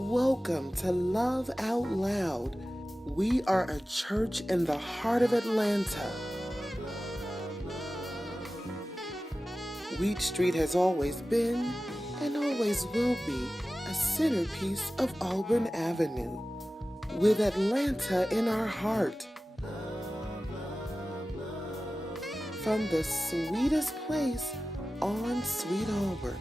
Welcome to Love Out Loud. We are a church in the heart of Atlanta. Wheat Street has always been and always will be a centerpiece of Auburn Avenue, with Atlanta in our heart. From the sweetest place on Sweet Auburn.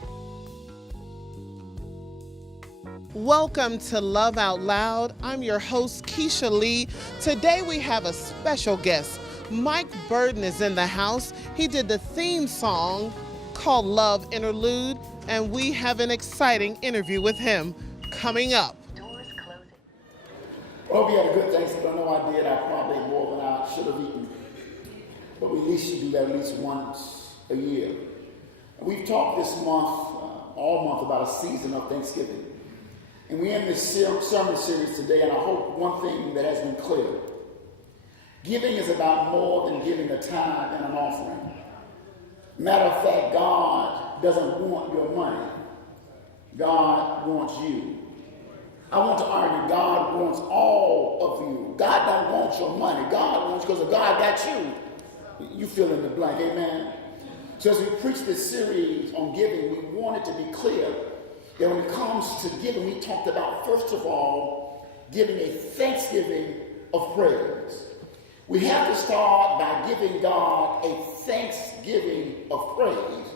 Welcome to Love Out Loud. I'm your host, Keisha Lee. Today we have a special guest. Mike Burton is in the house. He did the theme song called Love Interlude, and we have an exciting interview with him coming up. Well, we had a good Thanksgiving. I know I did. I probably ate more than I should have eaten. But we at least should do that at least once a year. And we've talked this month, all month, about a season of Thanksgiving. And we end this sermon series today, and I hope one thing that has been clear. Giving is about more than giving a tithe and an offering. Matter of fact, God doesn't want your money. God wants you. I want to argue God wants all of you. God don't want your money. God wants, because if God got you fill in the blank, amen? So as we preach this series on giving, we want it to be clear that when it comes to giving, we talked about, first of all, giving a thanksgiving of praise. We have to start by giving God a thanksgiving of praise,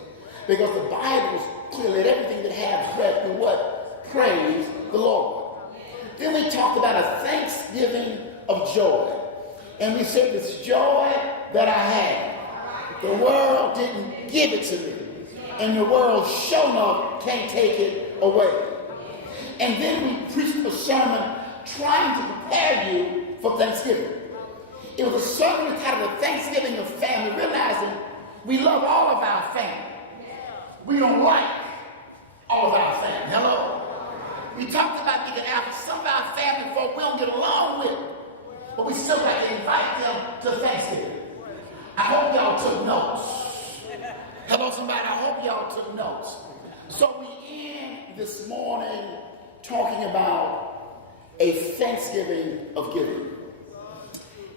because the Bible is clear that everything that has breath do what? Praise the Lord. Then we talked about a thanksgiving of joy. And we said this joy that I have, the world didn't give it to me. And the world sure enough can't take it away. And then we preached a sermon trying to prepare you for Thanksgiving. It was a sermon entitled The Thanksgiving of Family, realizing we love all of our family. We don't like all of our family. Hello? We talked about getting after some of our family folk we don't get along with, but we still got to invite them to Thanksgiving. I hope y'all took notes. Hello, somebody, I hope y'all took notes. So we end this morning talking about a Thanksgiving of giving.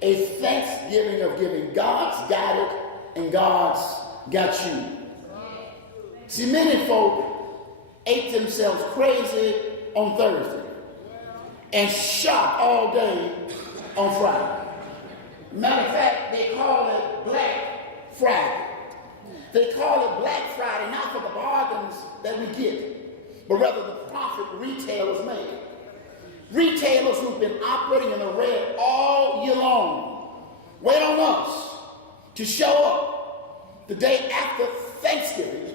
A Thanksgiving of giving. God's got it, and God's got you. See, many folk ate themselves crazy on Thursday and shopped all day on Friday. Matter of fact, they call it Black Friday. They call it Black Friday not for the bargains that we get, but rather the profit retailers make. Retailers who've been operating in the red all year long wait on us to show up the day after Thanksgiving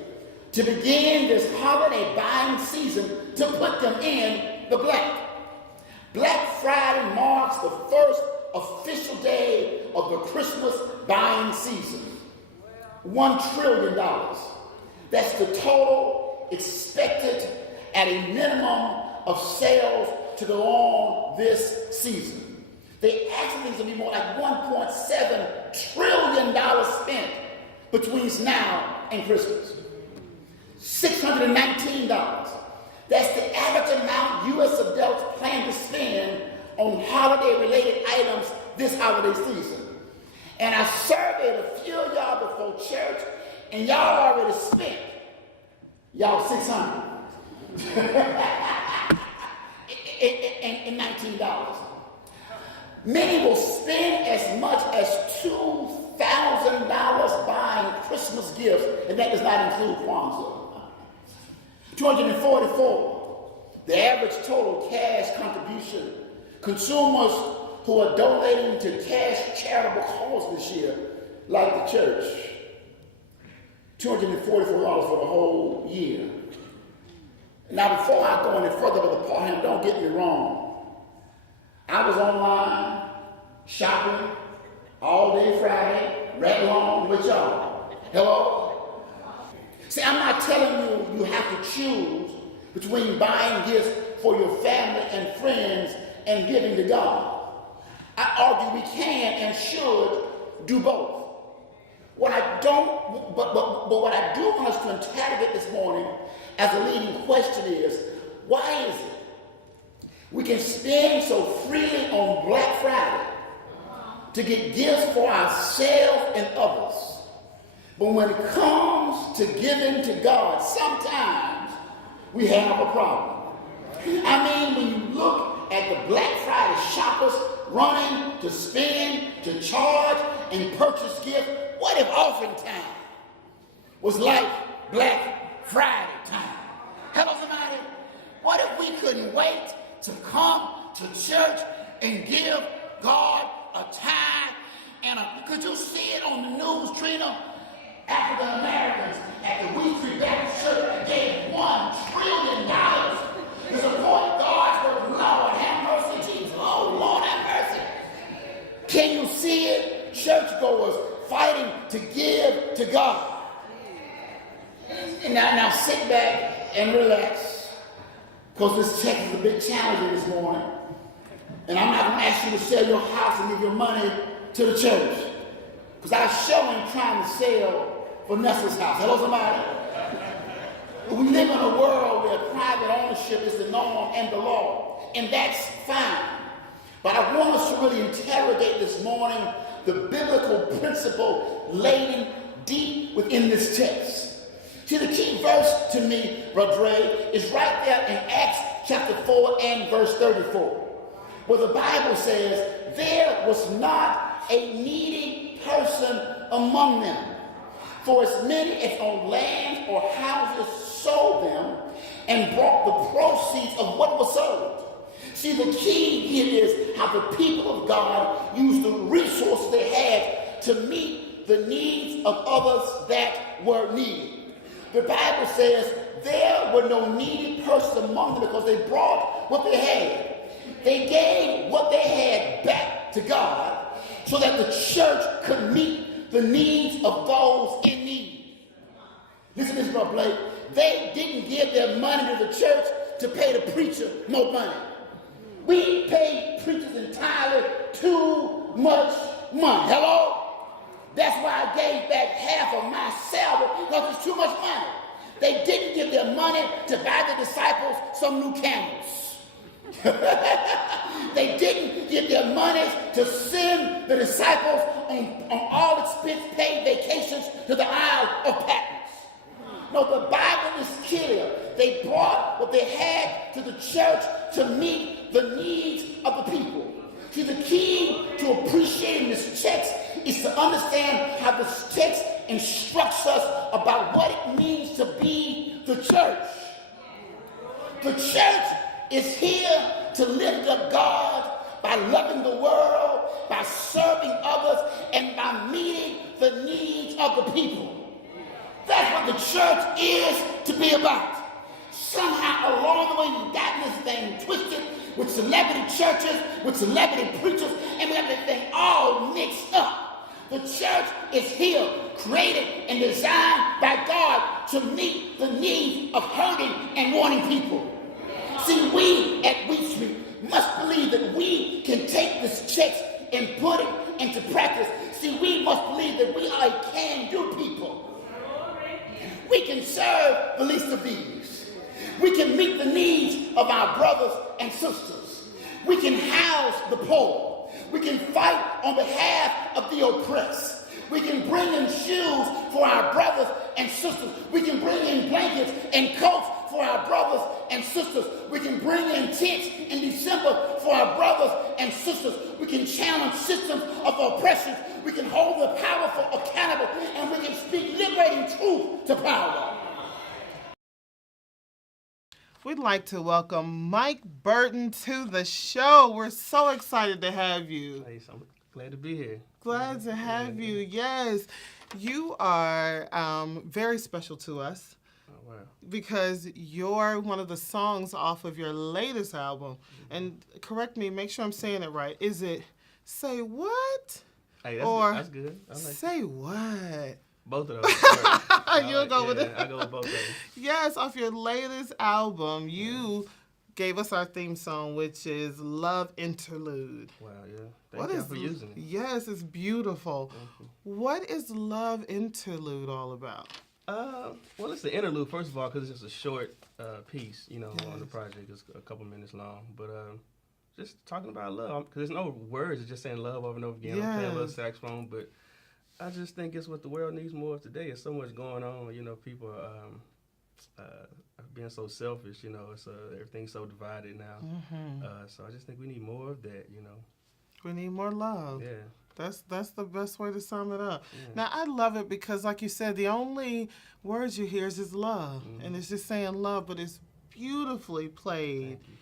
to begin this holiday buying season to put them in the black. Black Friday marks the first official day of the Christmas buying season. $1 trillion. That's the total expected at a minimum of sales to go on this season. They actually think it's going to be more like $1.7 trillion spent between now and Christmas. $619. That's the average amount U.S. adults plan to spend on holiday-related items this holiday season. And I surveyed a few of y'all before church, and y'all already spent y'all $600 and $19. Many will spend as much as $2,000 buying Christmas gifts, and that does not include Kwanzaa. 244, the average total cash contribution. Consumers who are donating to cash charitable cause this year, like the church, $244 for the whole year. Now, before I go any further with the Paul, don't get me wrong. I was online shopping all day Friday, right along with y'all. Hello? See, I'm not telling you you have to choose between buying gifts for your family and friends and giving to God. I argue we can and should do both. What I do want us to interrogate this morning as a leading question is, why is it We can spend so freely on Black Friday to get gifts for ourselves and others. But when it comes to giving to God, sometimes we have a problem. I mean, when you look at the Black Friday shoppers running to spend, to charge, and purchase gifts, what if offering time was like Black Friday time? Hello, somebody. What if we couldn't wait to come to church and give God a tithe? And could you see it on the news, Trina? African Americans at the Wheat Street Baptist Church gave $1 trillion to support God's work. Lord, have mercy, Jesus. Oh, Lord, have mercy. Can you see it? Churchgoers fighting to give to God. And now sit back and relax, because this text is a bit challenging this morning. And I'm not going to ask you to sell your house and give your money to the church, because I sure ain't trying to sell Vanessa's house. Hello, somebody? We live in a world where private ownership is the norm and the law, and that's fine. But I want us to really interrogate this morning the biblical principle laden deep within this text. See, the key verse to me, Brother Ray, is right there in Acts chapter 4 and verse 34, where the Bible says, there was not a needy person among them. For as many as owned lands or houses sold them and brought the proceeds of what was sold. See, the key here is how the people of God used the resources they had to meet the needs of others that were needy. The Bible says there were no needy persons among them because they brought what they had. They gave what they had back to God so that the church could meet the needs of those in need. Listen to this, Brother Blake. They didn't give their money to the church to pay the preacher more money. We pay preachers entirely too much money. Hello? That's why I gave back half of my salary, because it's too much money. They didn't give their money to buy the disciples some new camels. They didn't give their money to send the disciples on all expense paid vacations to the Isle of Patmos. No, the Bible is clear. They brought what they had to the church to meet the needs of the people. See, the key to appreciating this text is to understand how this text instructs us about what it means to be the church. The church is here to lift up God by loving the world, by serving others, and by meeting the needs of the people. That's what the church is to be about. Somehow along the way we've gotten this thing twisted with celebrity churches, with celebrity preachers, and we have this thing all mixed up. The church is here, created and designed by God to meet the needs of hurting and wanting people. See, we at Wheat Street must believe that we can take this text and put it into practice. See, we must believe that we are a can-do people. We can serve the least of these. We can meet the needs of our brothers and sisters. We can house the poor. We can fight on behalf of the oppressed. We can bring in shoes for our brothers and sisters. We can bring in blankets and coats for our brothers and sisters. We can bring in tents in December for our brothers and sisters. We can challenge systems of oppression. We can hold the powerful accountable, and we can speak liberating truth to power. We'd like to welcome Mike Burton to the show. We're so excited to have you. Hey, so I'm glad to be here. Glad to have you, yes. You are very special to us. Oh, wow. Because you're one of the songs off of your latest album. Mm-hmm. And correct me, make sure I'm saying it right. Is it Say What? Hey, that's good. I like Say What? both of those. You'll go with it? I go with both of those. Yes, off your latest album, you gave us our theme song, which is Love Interlude. Wow, yeah. Thank you for using it. Yes, it's beautiful. What is Love Interlude all about? Well, it's the interlude first of all because it's just a short piece, on the project. It's a couple minutes long, but just talking about love because there's no words. It's just saying love over and over again. I'm playing a little saxophone, but I just think it's what the world needs more of today. There's so much going on. People are being so selfish. It's everything's so divided now. Mm-hmm. So I just think we need more of that. We need more love. Yeah. That's the best way to sum it up. Yeah. Now, I love it because, like you said, the only words you hear is just love. Mm-hmm. And it's just saying love, but it's beautifully played. Thank you.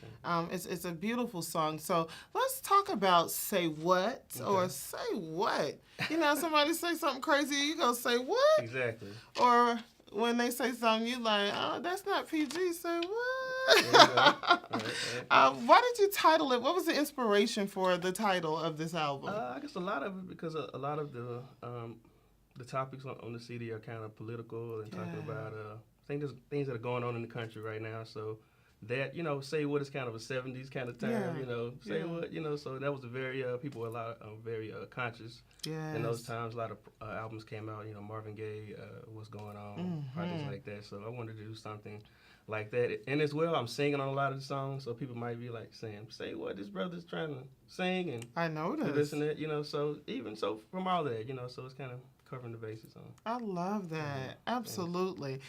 It's a beautiful song. So let's talk about Say What or Say What. Somebody say something crazy, you go say what? Exactly. Or when they say something, you like, oh, that's not PG, say what? Right. Why did you title it? What was the inspiration for the title of this album? I guess a lot of it because a lot of the topics on the CD are kind of political and talking about things that are going on in the country right now. So that say what is kind of a 70s kind of term. Say what so that was a very people were very conscious. Yes. In those times, a lot of albums came out. Marvin Gaye was going on, projects like that. So I wanted to do something like that. And as well, I'm singing on a lot of the songs, so people might be like saying, "Say what? This brother's trying to sing and I noticed this and that." So even so from all that, so it's kind of covering the bases on. I love that. Absolutely.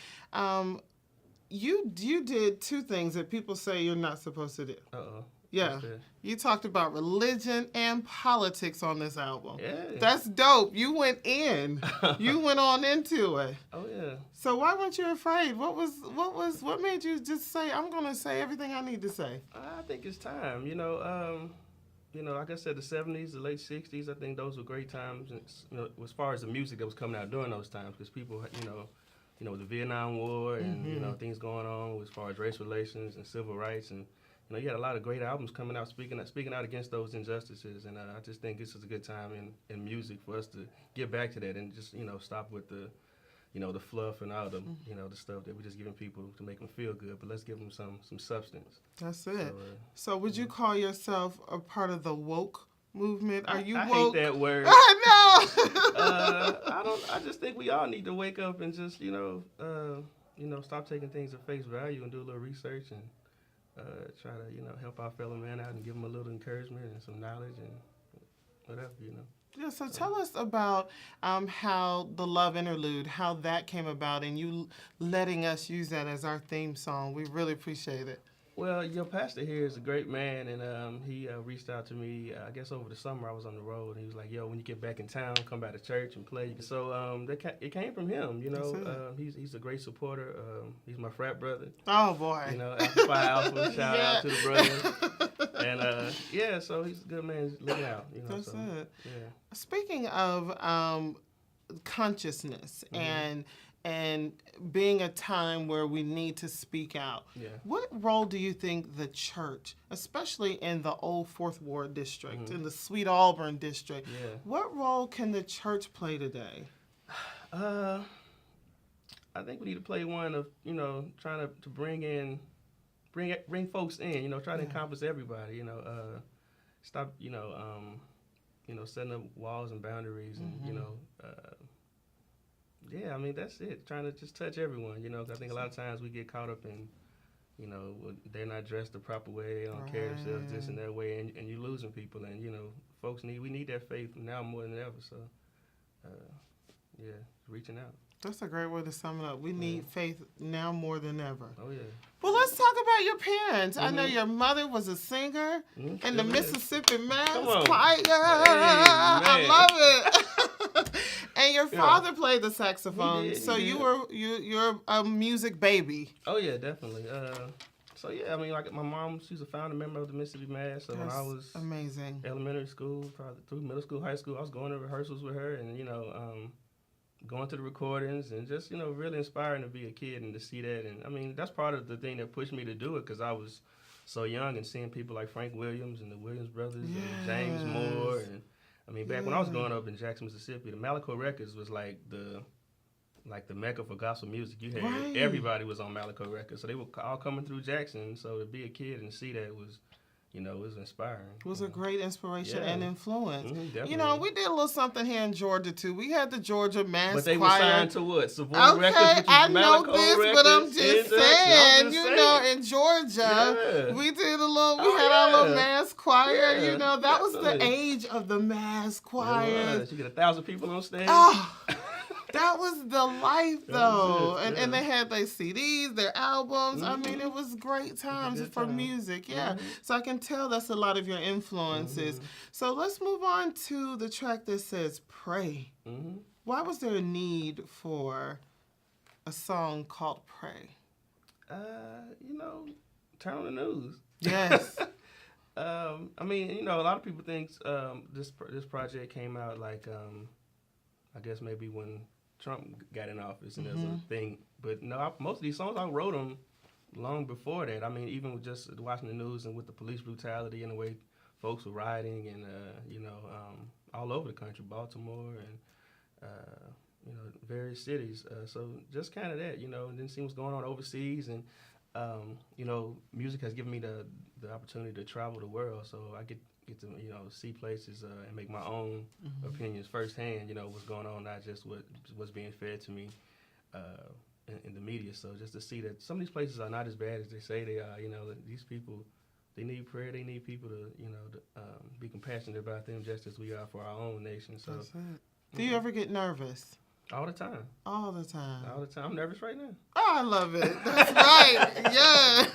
You did two things that people say you're not supposed to do. Uh-oh. Yeah. You talked about religion and politics on this album. Yeah. That's dope. You went in. You went on into it. Oh yeah. So why weren't you afraid? What made you just say, I'm gonna say everything I need to say? I think it's time. Like I said, the 70s, the late 60s, I think those were great times. And, as far as the music that was coming out during those times, because people, the Vietnam War and things going on as far as race relations and civil rights, and you had a lot of great albums coming out speaking out against those injustices, and I just think this is a good time in music for us to get back to that and just stop with the the fluff and all the the stuff that we're just giving people to make them feel good, but let's give them some substance. That's it. So would you call yourself a part of the woke movement? Are you I woke? hate that word. I know. I just think we all need to wake up and just stop taking things at face value and do a little research and try to help our fellow man out and give them a little encouragement and some knowledge and whatever. Yeah, so tell us about how the Love Interlude, how that came about, and you letting us use that as our theme song. We really appreciate it. Well, your pastor here is a great man, and he reached out to me, I guess over the summer I was on the road, and he was like, yo, when you get back in town, come by to church and play. So it came from him, he's a great supporter. He's my frat brother. Oh, boy. Alpha, shout out to the brothers. And, so he's a good man, he's looking out. That's so, it. Yeah. Speaking of consciousness and being a time where we need to speak out. Yeah. What role do you think the church, especially in the old Fourth Ward district, in the Sweet Auburn district, what role can the church play today? I think we need to play one of, trying to bring folks in, try to encompass everybody, stop, setting up walls and boundaries and, that's it. Trying to just touch everyone, 'cause I think a lot of times we get caught up in, they're not dressed the proper way, they don't carry themselves this and that way, and you're losing people. And, folks we need that faith now more than ever. So, reaching out. That's a great way to sum it up. We need faith now more than ever. Oh, yeah. Well, let's talk about your parents. I know your mother was a singer in the Mississippi Mass Choir. Hey, I love it. And your father played the saxophone, He so did. you're a music baby. Oh, yeah, definitely. Like my mom, she's a founding member of the Mississippi Mass. So when I was amazing. Elementary school, probably through middle school, high school, I was going to rehearsals with her, and going to the recordings, and just really inspiring to be a kid and to see that. And that's part of the thing that pushed me to do it, because I was so young and seeing people like Frank Williams and the Williams brothers and James Moore. And back when I was growing up in Jackson, Mississippi, the Malaco Records was like the mecca for gospel music. You had everybody was on Malaco Records, so they were all coming through Jackson. So to be a kid and see that was you know, it was inspiring. It was a great inspiration Yeah. and influence. Definitely. You know, we did a little something here in Georgia too. We had the Georgia Mass But they Choir. were signed to what? Savoy Okay, Records, which I is know Malaco this, Records, but I'm just Index. saying, I'm just you know, saying. in Georgia, Yeah. we did a little, we Oh, had our little yeah. mass choir, Yeah, you know, that was the definitely. age of the mass It choir. was. You get 1,000 people on stage. Oh, that was the life, though. That was it, And yeah. they had their CDs, their albums. I mean, Mhm. it was great times good for time. music. Yeah. Mhm. So I can tell that's a lot of your influences. So let's move on to the track that says Pray. Mm-hmm. Why was there a need for a song called Pray? You know, turn on the news. Yes. I mean, you know, a lot of people think this project came out like, I guess maybe when Trump got in office and there's a thing. But no, most of these songs I wrote them long before that. I mean, even with just watching the news and with the police brutality and the way folks were rioting and you know, all over the country, Baltimore and you know, various cities. So just kind of that, you know, and then see what's going on overseas and. You know, music has given me the opportunity to travel the world, so I get to, you know, see places and make my own opinions firsthand, you know, what's going on, not just what's being fed to me in the media. So just to see that some of these places are not as bad as they say they are, you know, these people, they need prayer, they need people to, you know, be compassionate about them just as we are for our own nation. So, That's it. Do you ever get nervous? all the time. All the time. All the time. I'm nervous right now. Oh, I love it. That's right. Yeah.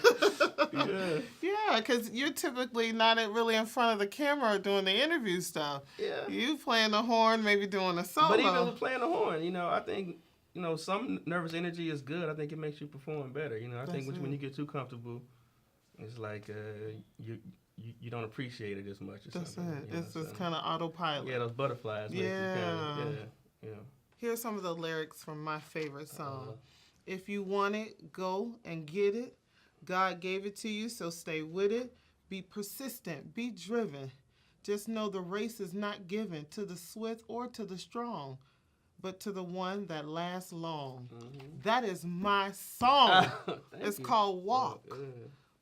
Yeah. Yeah, because you're typically not really in front of the camera doing the interview stuff. Yeah. You playing the horn, maybe doing a solo. But even with playing the horn, you know, I think, you know, some nervous energy is good. I think it makes you perform better. You know, I think when you get too comfortable, it's like you don't appreciate it as much. Or That's something, it. you know, It's just so. kind of autopilot. Yeah, those butterflies. Make you yeah. Here's some of the lyrics from my favorite song. If you want it, go and get it. God gave it to you, so stay with it. Be persistent, be driven. Just know the race is not given to the swift or to the strong, but to the one that lasts long. That is my song. It's called Walk.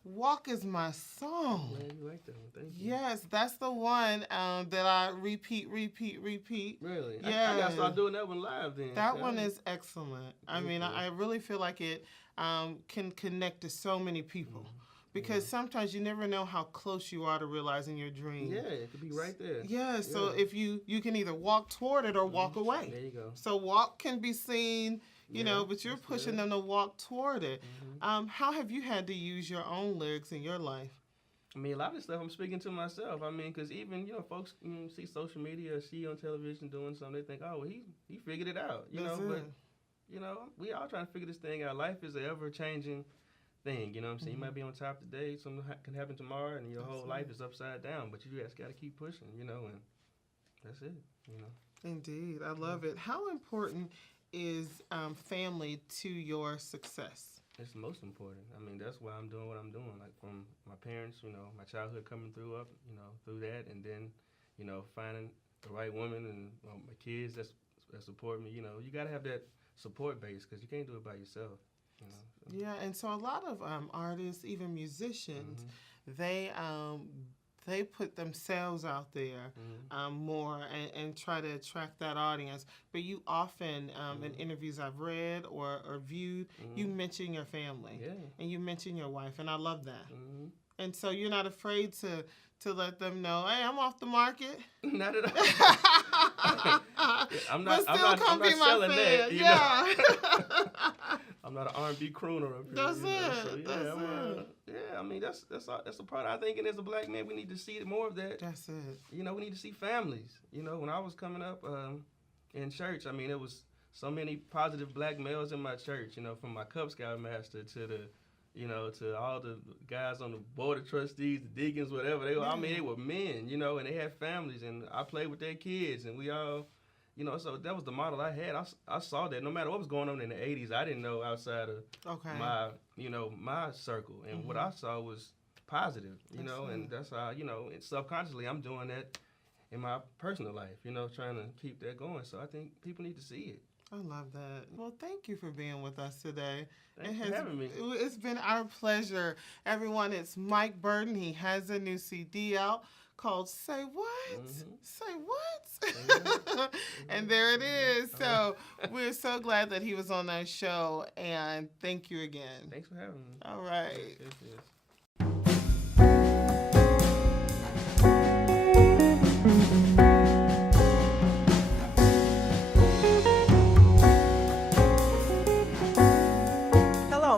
Walk is my song. Man, you like that one. Thank you. Yes, that's the one that I repeat. Really? Yeah. I got to start doing that one live then. That one is excellent. I mean, I really feel like it can connect to so many people. Because sometimes you never know how close you are to realizing your dream. Yeah, it could be right there. Yeah, so if you can either walk toward it or walk away. There you go. So walk can be seen, you know, but you're pushing them to walk toward it. How have you had to use your own lyrics in your life? I mean, a lot of this stuff I'm speaking to myself. I mean, because even, you know, folks see social media or see on television doing something, they think, oh, well, he figured it out, you know. But, you know, we all trying to figure this thing out. Life is an ever-changing thing, you know what I'm saying? You might be on top today, something can happen tomorrow, and your whole life is upside down. But you just got to keep pushing, you know, and that's it, you know. Indeed, I love it. How important is family to your success? It's most important. I mean, that's why I'm doing what I'm doing. Like from my parents, you know, my childhood coming through that, and then, you know, finding the right woman and my kids that support me. You know, you got to have that support base because you can't do it by yourself. You know, so. Yeah, and so a lot of artists, even musicians, they put themselves out there more and try to attract that audience. But you often, in interviews I've read or viewed, you mention your family and you mention your wife, and I love that. And so you're not afraid to let them know, hey, I'm off the market. Not at all. I'm not selling that. You know? I'm not an R&B crooner up here. That's it. So, yeah, I mean that's a part. I think, and as a black man, we need to see more of that. That's it. You know, we need to see families. You know, when I was coming up in church, I mean, there was so many positive black males in my church. You know, from my Cub Scout master to the, you know, to all the guys on the board of trustees, the deacons, whatever. They were, I mean, they were men, you know, and they had families, and I played with their kids, and we all, you know, so that was the model I had. I saw that no matter what was going on in the 80s, I didn't know outside of my, you know, my circle. And what I saw was positive, you know, and that's how, you know, and subconsciously I'm doing that in my personal life, you know, trying to keep that going. So I think people need to see it. I love that. Well, thank you for being with us today. Thanks for having me. It's been our pleasure. Everyone, it's Mike Burton. He has a new CD out called Say What? Say What? And there it is. So we're so glad that he was on our show, and thank you again. Thanks for having me. All right. Yes.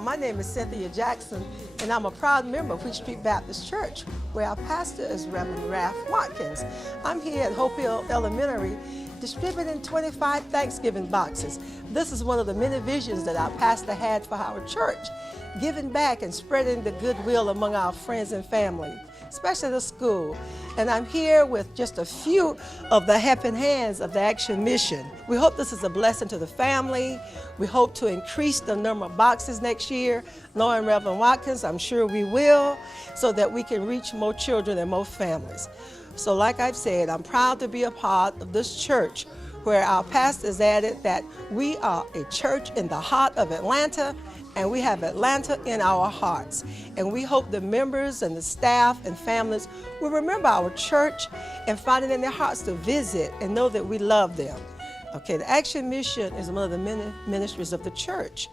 My name is Cynthia Jackson, and I'm a proud member of Wheat Street Baptist Church, where our pastor is Reverend Ralph Watkins. I'm here at Hope Hill Elementary distributing 25 Thanksgiving boxes. This is one of the many visions that our pastor had for our church, giving back and spreading the goodwill among our friends and family, especially the school. And I'm here with just a few of the helping hands of the Action Mission. We hope this is a blessing to the family. We hope to increase the number of boxes next year. Knowing Reverend Watkins, I'm sure we will, so that we can reach more children and more families. So like I've said, I'm proud to be a part of this church where our pastor has added that we are a church in the heart of Atlanta, and we have Atlanta in our hearts. And we hope the members and the staff and families will remember our church and find it in their hearts to visit and know that we love them. Okay, the Action Mission is one of the many ministries of the church.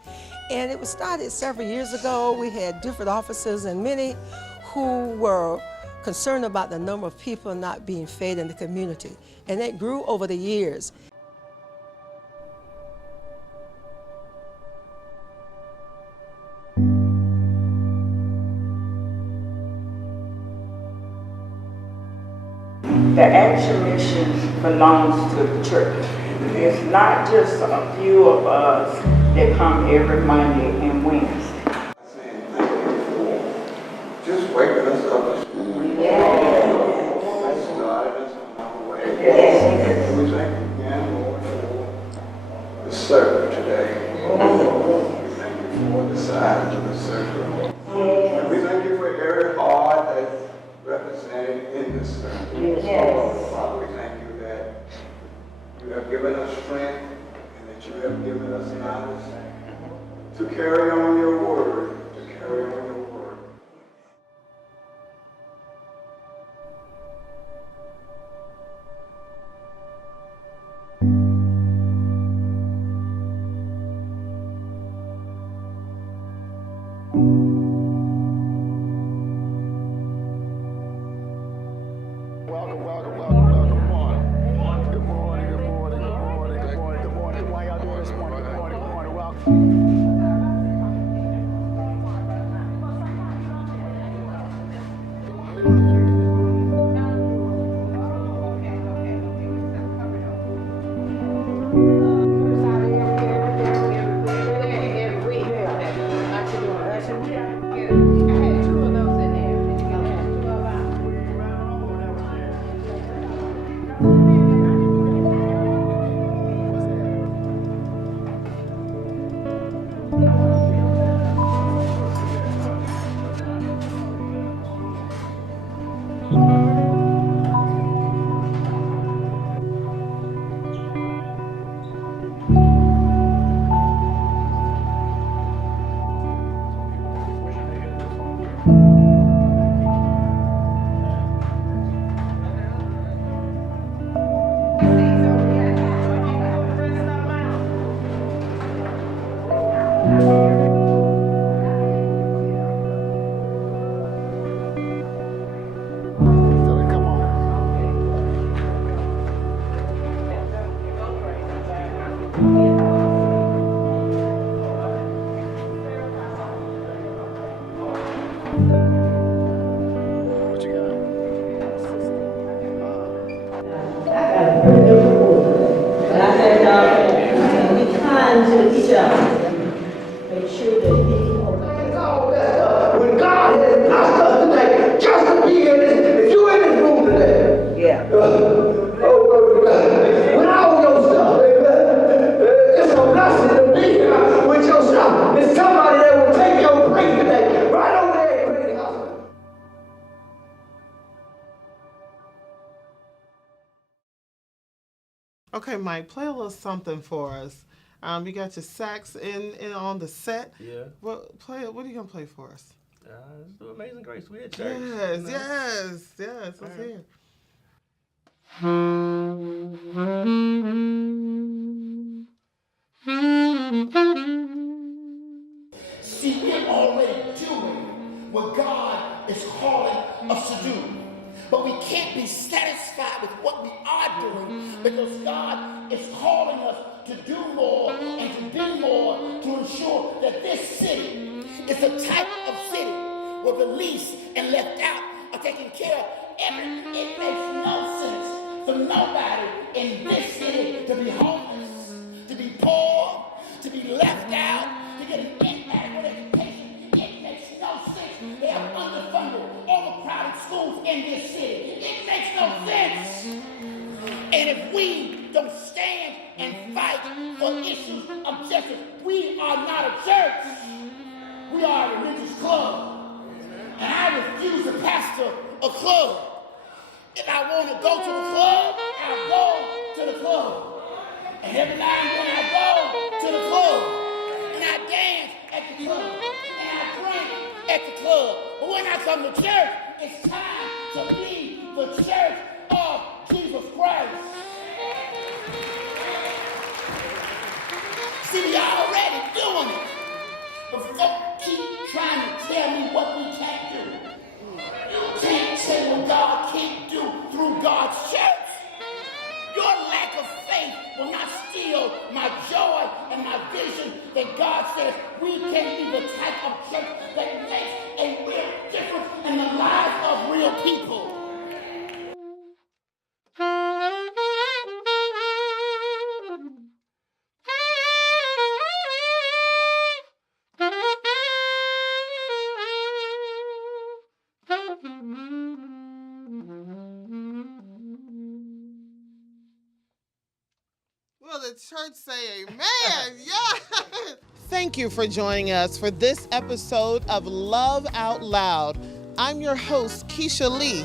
And it was started several years ago. We had different officers and many who were concerned about the number of people not being fed in the community. And it grew over the years. The Action Mission belongs to the church. It's not just a few of us that come every Monday and Wednesday. Saying thank you for just waking us up this morning. Starting us on our way. We thank you again, Lord, for the servant today. We thank you for the size of the servant. And we thank you for every heart that's represented in this servant. Father, we thank you that you have given us strength and that you have given us knowledge to carry on your word, to carry on your word. When God has blessed us today, just to be in this, if you in this room today, when all your stuff, it's a blessing to be here with your stuff. There's somebody that will take your praise today, right over there in the house. Okay, Mike, play a little something for us. You got your sax in on the set. Yeah. What are you gonna play for us? Let's do Amazing Grace. We at church. Yes, you know? yes. Let's hear it. See, we're already doing what God is calling us to do. But we can't be satisfied with what we are doing because God is calling us to do more and to be more to ensure that this city is the type of city where the least and left out are taken care of. It makes no sense for nobody in this city to be homeless, to be poor, to be left out, to get an inadequate education. It makes no sense. They have underfunded, overcrowded schools in this city. It makes no sense. And if we don't stand and fight for issues of justice, we are not a church. We are a religious club. And I refuse to pastor a club. If I want to go to the club, I'll go to the club. And every now and then I go to the club. And I dance at the club. And I drink at the club. But when I come to church, it's time to be the church of Jesus Christ. See, we already doing it. But folk keep trying to tell me what we can't do. You can't say what God can't do through God's church. Your lack of faith will not steal my joy and my vision that God says we can be the type of church that makes a real difference in the lives of real people. Will the church say amen? Yeah. Thank you for joining us for this episode of Love Out Loud. I'm your host, Keisha Lee.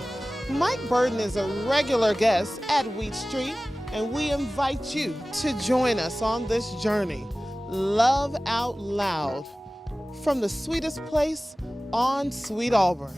Mike Burton is a regular guest at Wheat Street, and we invite you to join us on this journey. Love Out Loud, from the sweetest place on Sweet Auburn.